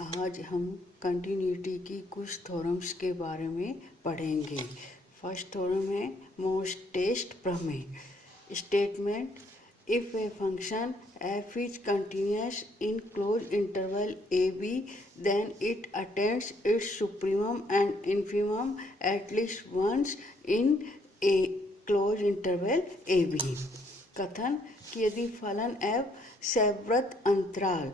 आज हम कंटिन्यूटी की कुछ थ्योरम्स के बारे में पढ़ेंगे। फर्स्ट थ्योरम है मोस्टेस्ट प्रमेय। Statement: if a function f is continuous in closed interval ab, then it attains its supremum and infimum at least once in a closed interval ab। कथन कि यदि फलन f सैवृत अंतराल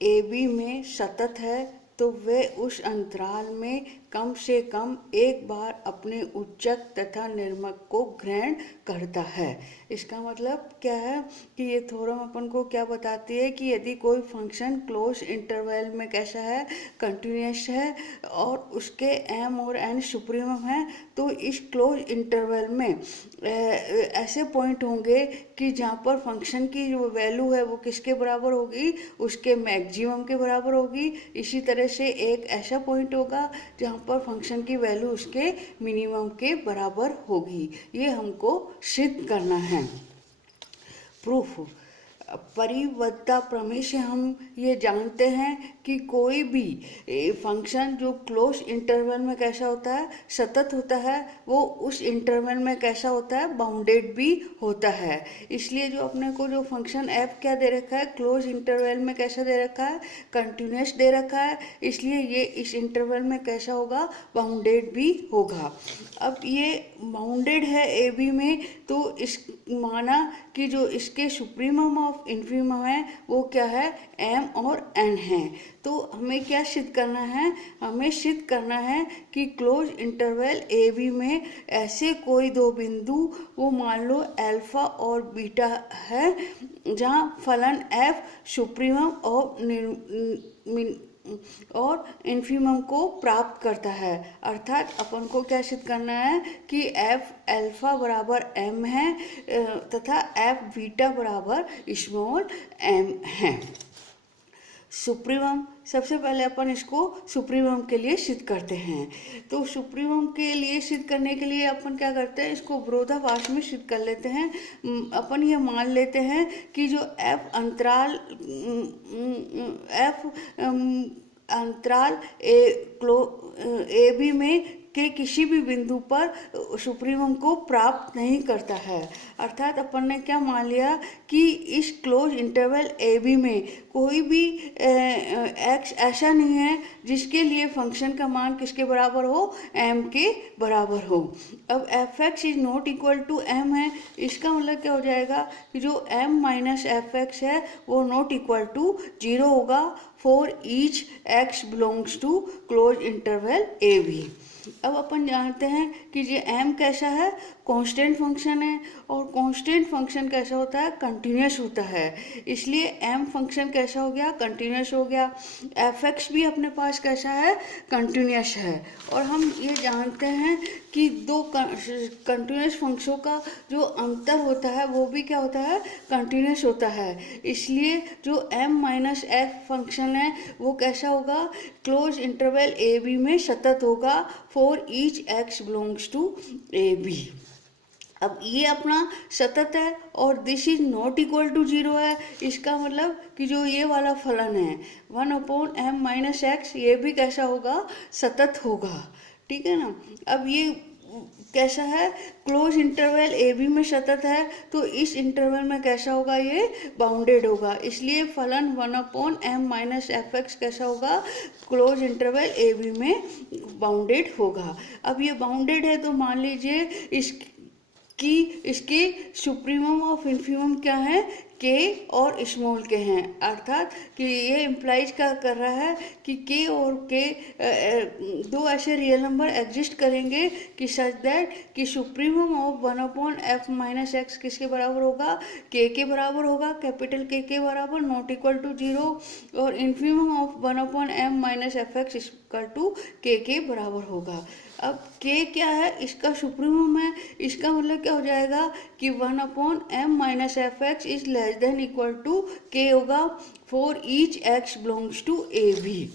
ए बी में सतत है तो वे उस अंतराल में कम से कम एक बार अपने उच्चक तथा निर्मक को ग्रहण करता है। इसका मतलब क्या है कि ये थ्योरम अपन को क्या बताती है कि यदि कोई फंक्शन क्लोज इंटरवल में कैसा है, कंटिन्यूस है और उसके एम और एन सुप्रीमम है, तो इस क्लोज इंटरवल में ऐसे पॉइंट होंगे कि जहाँ पर फंक्शन की जो वैल्यू है वो किसके बराबर होगी, उसके मैक्सिमम के बराबर होगी। इसी तरह से एक ऐसा पॉइंट होगा जहाँ पर फंक्शन की वैल्यू उसके मिनिमम के बराबर होगी। ये हमको सिद्ध करना है। प्रूफ: परिवद्धा प्रमेय से हम ये जानते हैं कि कोई भी फंक्शन जो क्लोज इंटरवल में कैसा होता है, सतत होता है, वो उस इंटरवल में कैसा होता है, बाउंडेड भी होता है। इसलिए जो अपने को जो फंक्शन f क्या दे रखा है, क्लोज इंटरवल में कैसा दे रखा है, कंटिन्यूस दे रखा है। इसलिए ये इस इंटरवल में कैसा होगा, बाउंडेड भी होगा। अब ये बाउंडेड है ए बी में, तो इस माना कि जो इसके सुप्रीमम ऑफ इन्फीमम है वो क्या है, m और n है। तो हमें क्या सिद्ध करना है, हमें सिद्ध करना है कि क्लोज इंटरवल ए बी में ऐसे कोई दो बिंदु, वो मान लो अल्फा और बीटा है, जहाँ फलन f सुप्रीमम और इन्फीमम को प्राप्त करता है। अर्थात अपन को क्या सिद्ध करना है कि f अल्फा बराबर m है तथा f बीटा बराबर स्मॉल m है। सुप्रीमम, सबसे पहले अपन इसको सुप्रीमम के लिए सिद्ध करते हैं। तो सुप्रीमम के लिए सिद्ध करने के लिए अपन क्या करते हैं, इसको विरोधाभास में सिद्ध कर लेते हैं। अपन ये मान लेते हैं कि जो f अंतराल ए बी में के किसी भी बिंदु पर सुप्रीमम को प्राप्त नहीं करता है। अर्थात अपन ने क्या मान लिया कि इस क्लोज इंटरवल ए बी में कोई भी एक्स ऐसा नहीं है जिसके लिए फंक्शन का मान किसके बराबर हो, m के बराबर हो। अब f x is not equal to m है। इसका मतलब क्या हो जाएगा कि जो m माइनस एफ एक्स है वो नॉट इक्वल टू 0 होगा for each x belongs to close interval a b. अब अपन जानते हैं कि ये m कैसा है, कांस्टेंट फंक्शन है, और कांस्टेंट फंक्शन कैसा होता है, कंटिन्यूस होता है। इसलिए m फंक्शन कैसा हो गया, कंटिन्यूस हो गया। f(x) भी अपने पास कैसा है, कंटिन्यूस है। और हम ये जानते हैं कि दो कंटिन्यूस फंक्शनों का जो अंतर होता है वो भी क्या होता है, कंटिन्यूस होता है। इसलिए जो m माइनस एफ फंक्शन है वो कैसा होगा, क्लोज इंटरवल ए बी में सतत होगा for each x belongs to a b. अब ये अपना सतत है और this is not equal to 0 है। इसका मतलब कि जो ये वाला फलन है 1/m माइनस एक्स, ये भी कैसा होगा, सतत होगा। ठीक है ना। अब ये कैसा है, क्लोज इंटरवल ए बी में सतत है, तो इस इंटरवल में कैसा होगा, ये बाउंडेड होगा। इसलिए फलन 1/m माइनस एफ एक्स कैसा होगा, क्लोज इंटरवल ए बी में बाउंडेड होगा। अब ये बाउंडेड है तो मान लीजिए इसके सुप्रीमम ऑफ इन्फीमम क्या है, के और स्मॉल के हैं। अर्थात कि ये इम्प्लाइज क्या कर रहा है कि के और के दो ऐसे रियल नंबर एग्जिस्ट करेंगे कि सच दैट कि supremum of 1/f minus x किसके बराबर होगा, के बराबर होगा, कैपिटल के बराबर, नॉट इक्वल टू 0, और infimum of 1/m minus f x equal to के बराबर होगा। अब के क्या है, इसका सुप्रीमम है। इसका मतलब क्या हो जाएगा कि 1/m minus f x is less than equal to के होगा for each x belongs to a b.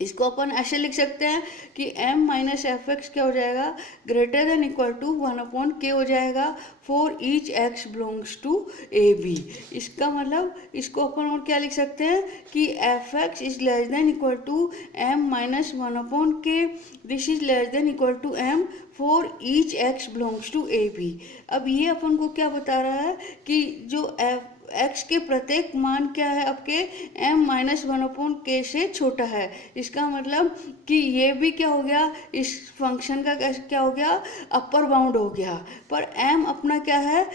इसको अपन ऐसे लिख सकते हैं कि m माइनस एफ एक्स क्या हो जाएगा, greater than equal to 1/k हो जाएगा for each x belongs to a b. इसका मतलब इसको अपन और क्या लिख सकते हैं कि f x is less than equal to m minus 1/k, this is less than equal to m for each x belongs to a b. अब ये अपन को क्या बता रहा है कि जो x के प्रत्येक मान क्या है आपके m माइनस 1/k से छोटा है। इसका मतलब कि ये भी क्या हो गया, इस फंक्शन का क्या हो गया, अपर बाउंड हो गया। पर m अपना क्या है,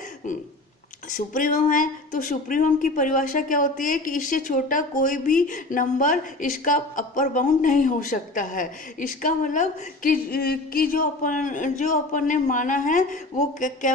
सुप्रीमम है। तो सुप्रीमम की परिभाषा क्या होती है कि इससे छोटा कोई भी नंबर इसका अपर बाउंड नहीं हो सकता है। इसका मतलब कि जो अपन ने माना है वो क्या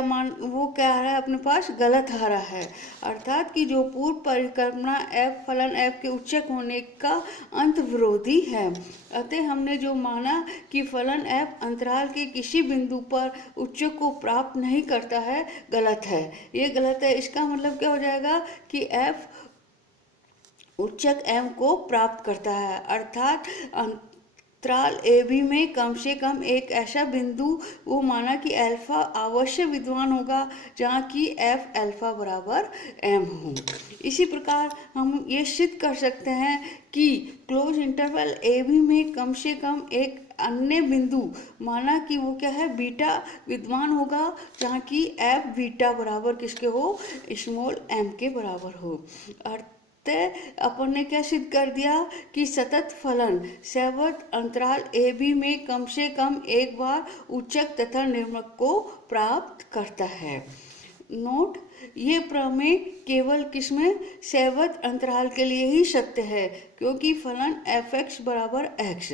आ रहा है अपने पास, गलत आ रहा है। अर्थात कि जो पूर्व परिकल्पना f फलन f के उच्चक होने का अंत विरोधी है। अतः हमने जो माना कि फलन f अंतराल के किसी बिंदु पर उच्चक को प्राप्त नहीं करता है, गलत है। ये गलत है। इसका मतलब क्या हो जाएगा कि f उच्चक m को प्राप्त करता है। अर्थात अंतराल ए बी में कम से कम एक ऐसा बिंदु वो माना कि अल्फा अवश्य विद्यमान होगा जहाँ की f अल्फा बराबर m हो। इसी प्रकार हम ये सिद्ध कर सकते हैं कि क्लोज इंटरवल ए बी में कम से कम एक अन्य बिंदु माना कि वो क्या है, बीटा विद्यमान होगा जहाँ की एफ बीटा बराबर किसके हो, स्मॉल m के बराबर हो। अपन ने क्या सिद्ध कर दिया कि सतत फलन सैवत अंतराल ए बी में कम से कम एक बार उच्चक तथा निर्मक को प्राप्त करता है। नोट, ये प्रमेय केवल किसमें, सैवत अंतराल के लिए ही सत्य है, क्योंकि फलन एफ एक्स बराबर x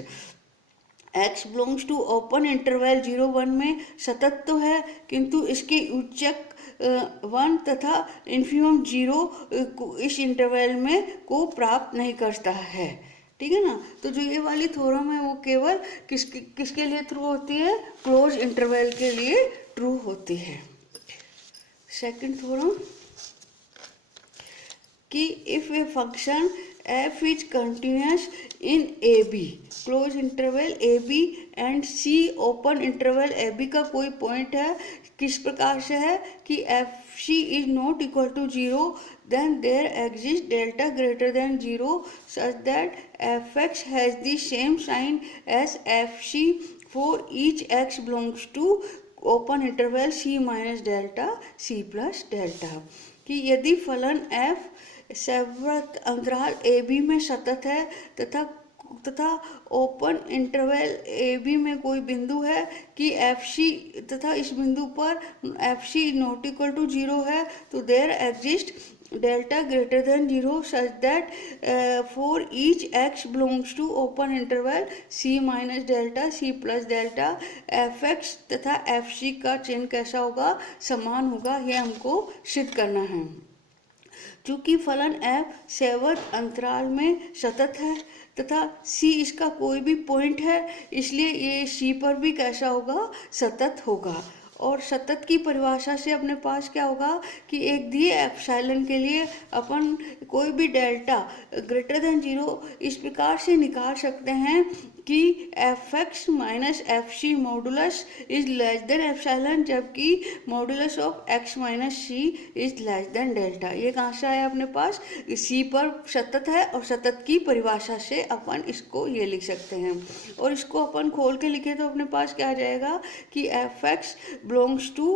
x belongs to open interval 0-1 में सतत तो है, किंतु इसके उच्चक 1 तथा इन्फिमम 0 इस इंटरवल में को प्राप्त नहीं करता है। ठीक है ना। तो जो ये वाली थ्योरम है वो केवल किसके लिए ट्रू होती है, क्लोज इंटरवल के लिए ट्रू होती है। सेकंड थ्योरम कि if a function f is continuous in AB, close interval AB and C open interval AB का कोई पॉइंट है, किस प्रकार से है कि FC is not equal to 0, then there exists delta greater than 0 such that fx has the same sign as FC for each x belongs to open interval C minus delta C plus delta. कि यदि फलन f सैवत अंतराल A B में सतत है तथा open interval a B में कोई बिंदु है कि एफ सी तथा इस बिंदु पर f c not equal to 0 है, तो there exist delta greater than 0 such that for each x belongs to open interval c minus delta c plus delta f x तथा एफ सी का चिन्ह कैसा होगा, समान होगा। यह हमको सिद्ध करना है। चूंकि फलन f सैवत अंतराल में सतत है तथा c इसका कोई भी पॉइंट है, इसलिए ये c पर भी कैसा होगा, सतत होगा। और सतत की परिभाषा से अपने पास क्या होगा कि एक दिए एप्सिलॉन के लिए अपन कोई भी डेल्टा ग्रेटर देन 0 इस प्रकार से निकाल सकते हैं कि f x minus f c modulus is less than epsilon, जबकि modulus of x minus c is less than delta. ये कहाँ से आया अपने पास, सी पर सतत है और सतत की परिभाषा से अपन इसको ये लिख सकते हैं। और इसको अपन खोल के लिखे तो अपने पास क्या आ जाएगा कि f x belongs to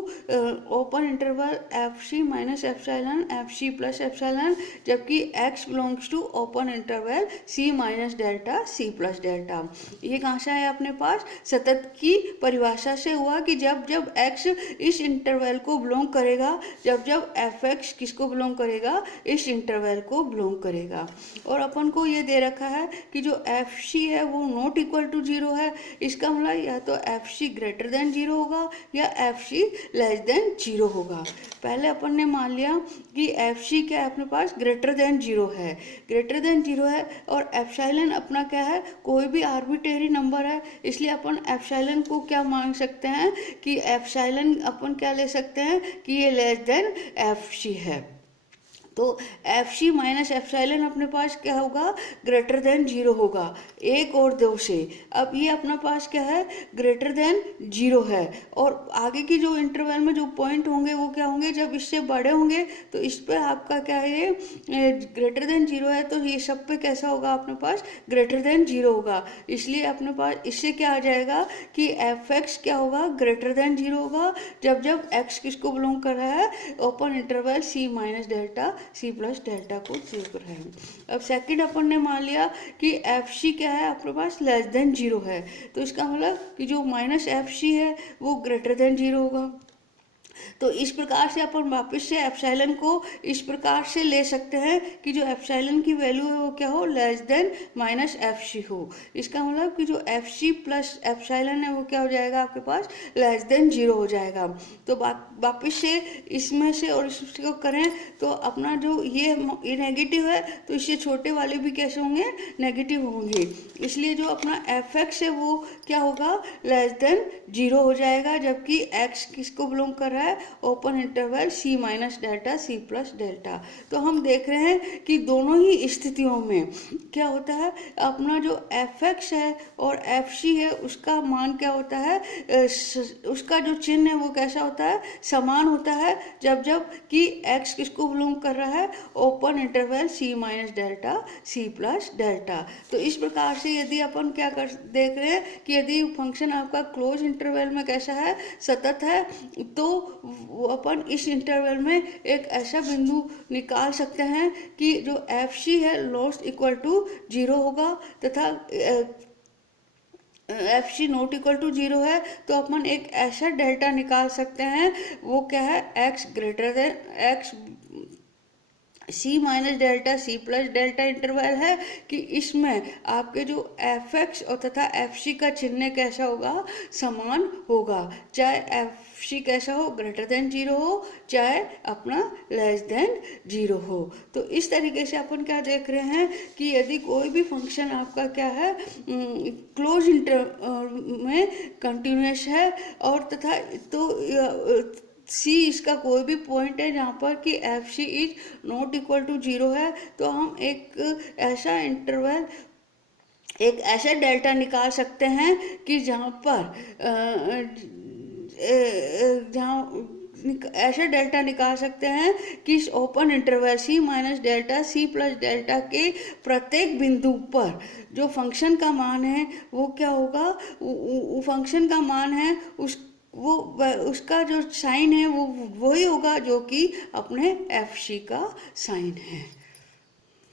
open interval f c minus epsilon f c plus epsilon, जबकि x belongs to open interval c minus delta c plus delta. ये कहाँ से आया अपने पास, सतत की परिभाषा से हुआ कि जब जब x इस इंटरवल को बिलोंग करेगा, जब जब एफ एक्स किसको बिलोंग करेगा, इस इंटरवल को बिलोंग करेगा। और अपन को ये दे रखा है कि जो एफ सी है वो नॉट इक्वल टू 0 है, इसका मतलब या तो एफ सी ग्रेटर देन 0 होगा या एफ सी लेस देन 0 होगा। पहले अपन ने मान लिया कि एफ सी क्या है अपने पास, ग्रेटर देन 0 है, ग्रेटर देन 0 है। और एप्सिलॉन अपना क्या है, कोई भी आर्बिट्रेरी नंबर है, इसलिए अपन एप्सिलॉन को क्या मान सकते हैं कि एप्सिलॉन अपन क्या ले सकते हैं कि ये लेस देन एफ सी है। तो एफ सी माइनस एप्सिलॉन अपने पास क्या होगा, ग्रेटर देन जीरो होगा, एक और दो से। अब ये अपने पास क्या है, ग्रेटर देन जीरो है, और आगे की जो इंटरवल में जो पॉइंट होंगे वो क्या होंगे, जब इससे बड़े होंगे तो इस पे आपका क्या है, ये ग्रेटर देन जीरो है, तो ये सब पे कैसा होगा अपने पास, ग्रेटर देन जीरो होगा। इसलिए अपने पास इससे क्या आ जाएगा कि एफ एक्स क्या होगा, ग्रेटर देन जीरो होगा, जब जब एक्स किसको बिलोंग कर रहा है, open interval c minus delta c plus delta को चेक कर रहे हैं। अब सेकंड अपन ने मान लिया कि एफ सी क्या है अपने पास, लेस देन जीरो है, तो इसका मतलब कि जो माइनस एफ सी है वो ग्रेटर देन जीरो होगा। तो इस प्रकार से अपन वापस से एप्सिलॉन को इस प्रकार से ले सकते हैं कि जो एप्सिलॉन की वैल्यू है वो क्या हो, less than minus f c हो। इसका मतलब कि जो एफ सी प्लस एप्सिलॉन है वो क्या हो जाएगा आपके पास, लेस देन जीरो हो जाएगा। तो वापस से इसमें से और इसको करें तो अपना जो ये नेगेटिव है तो इससे छोटे वाले भी कैसे होंगे, नेगेटिव होंगे, इसलिए जो अपना एफ एक्स है वो क्या होगा, लेस देन जीरो हो जाएगा, जबकि एक्स किसको बिलोंग कर रहा है, open interval c minus delta c plus delta. तो हम देख रहे हैं कि दोनों ही स्थितियों में क्या होता है, अपना जो एफ एक्स है और एफ सी है उसका मान क्या होता है, उसका जो चिन्ह है वो कैसा होता है, समान होता है, जब जब कि एक्स किसको बिलोंग कर रहा है, open interval c minus delta c plus delta. तो इस प्रकार से यदि अपन क्या कर देख रहे हैं कि यदि फंक्शन आपका क्लोज इंटरवल में कैसा है, सतत है, तो अपन इस इंटरवल में एक ऐसा बिंदु निकाल सकते हैं कि जो एफ सी है लॉस्ट इक्वल टू जीरो होगा, तथा f c not equal to zero है, तो अपन एक ऐसा डेल्टा निकाल सकते हैं, वो क्या है, x greater than x c minus delta c plus delta interval है, कि इसमें आपके जो एफ एक्स और तथा एफ सी का चिन्ह कैसा होगा, समान होगा, चाहे एफ सी कैसा हो, ग्रेटर देन जीरो हो, चाहे अपना लेस देन जीरो हो। तो इस तरीके से अपन क्या देख रहे हैं कि यदि कोई भी फंक्शन आपका क्या है, क्लोज इंटर में कंटिन्यूस है, और तथा तो सी इसका कोई भी पॉइंट है जहाँ पर कि f c is not equal to zero है, तो हम एक ऐसा इंटरवल एक ऐसा डेल्टा निकाल सकते हैं कि जहाँ पर ऐसा डेल्टा निकाल सकते हैं कि इस open interval c minus delta c plus delta के प्रत्येक बिंदु पर जो फंक्शन का मान है वो क्या होगा, फंक्शन का मान है वो उसका जो साइन है वो वही होगा जो कि अपने एफ सी का साइन है।